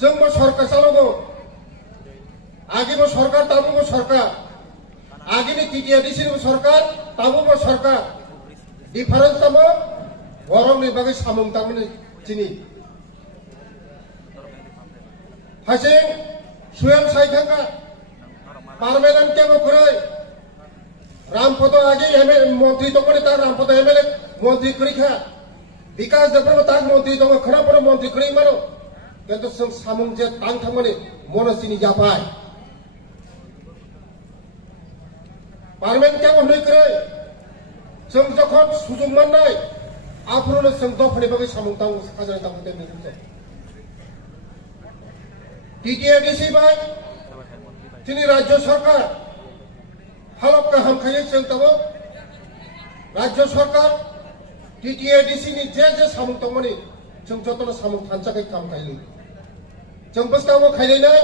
जोंबो सरकार चालगो आगेबो सरकार ताबुबो सरकार आगेनि टिटिआरडिसिनिबो सरकार ताबुबो सरकार डिफारेन्स ताबो गरमनि बागै सामुं तामनि चिनि हासे स्वयं साइथांगा पार्मानेंट के बखरै रामपद आगे एमएलए मंत्री दंगनि ता रामपद एमएलए मंत्री करिखा विकास देवबो ता मंत्री दंग खरापर मंत्री करि मानो किन्तु जों सामुं जे तां थांमनि मनसिनि जाबाय पार्मानेंट के बखरै करै जों जखन सुजुग मोननाय आफुरनो जों दफानि बागै सामुं तां खाजाय तां देनि टिटिआरडिसि बाय तिनी राज्य सरकार हालत गाहाम खायो जों ताबो राज्य सरकार टिटिआरडिसि नि जे सामुं तांमनि जों जतन सामुं थानसाखै काम खायो जों बस्तावो खायनाय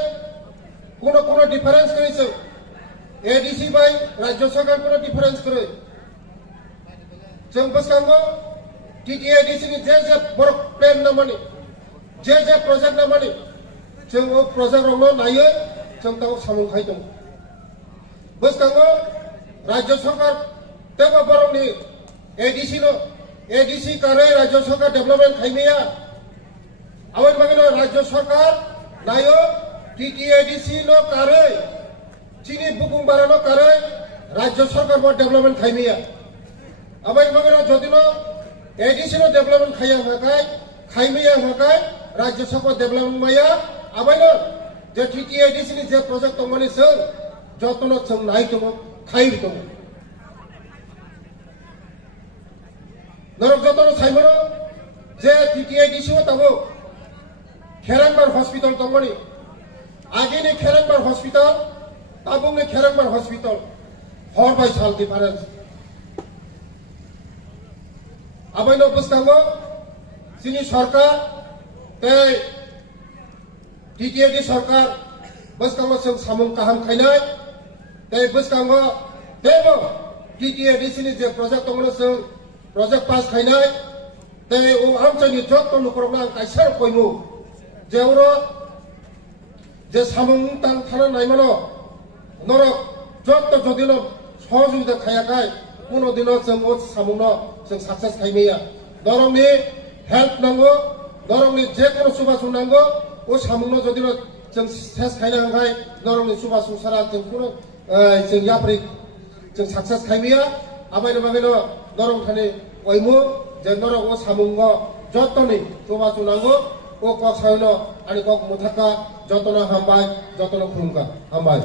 कोनो डिफारेंस करै जों एडीसी बाय राज्य सरकार कोनो डिफारेंस करै जों बस्तावो टिटिआरडिसि नि जे वर्क प्लान नामानि जे प्रोजेक्ट नामानि जों वो प्रोजेक्ट रंनो नायो जों ताव सामुं खाय दं बस्तावो राज्य सरकार तेबो बरंनि एडीसी कारे राज्य सरकार डेवलपमेंट खायनाया आवन बागैनो राज्य सरकार नायो टिटिआरडिसि नो कारे चिनि बुकुं बारानो कारे राज्य सरकार बो डेवलपमेंट खायनाया आवन बागैनो जदिनो एडीसी नो डेवलपमेंट खायनाया हकाय राज्य सरकार डेवलपमेंट माया आबायनो जे टिटिआरडिसि नि जे प्रोजेक्ट दंमोन जों जतनो जों नाय दङ खाय दङ नरक जतनो साइमनो जे टिटिआरडिसि ओ ताबो खेरांबार हॉस्पिटल दंमोन आगेनि खेरांबार हॉस्पिटल ताबुंनि खेरांबार हॉस्पिटल हर बाय साल डिफारेंस आबायनो बस्तावो जोंनि सरकार ते टिटिआरडि सरकार बस्तावो जों सामुं गाहाम खायनाय ते बस्तावो तेबो टिटिआरडिसि नि जे प्रोजेक्ट दंमोन जों प्रोजेक्ट पास खायनाय ते ओ आमचानि जत्त नखरना कायसार कयमु जेवरो जे सामुं तां थाना नायमानो नरक जत्त जदिनो सहजुगिता खायाखाय कोनो दिनो जों ओ सामुंनो जों सक्सेस खायनाया नरकनि हेल्प नांगौ नरकनि जे कोनो सुबा सुनांगौ ओ सामुंनो जदिनो जों सेस खायना हांखाय नरकनि सुबा सुसारा जों कोनो जों याप्रि जों सक्सेस खायनाया आबायनो बागैनो नरक थानि अयमु जे नरक ओ सामुंगो जत्तनि सुबा सुनांगौ ओ कक सायनो आनि कक मुथाका जतनो हामबाय जतनो खुलुमगा हामबाय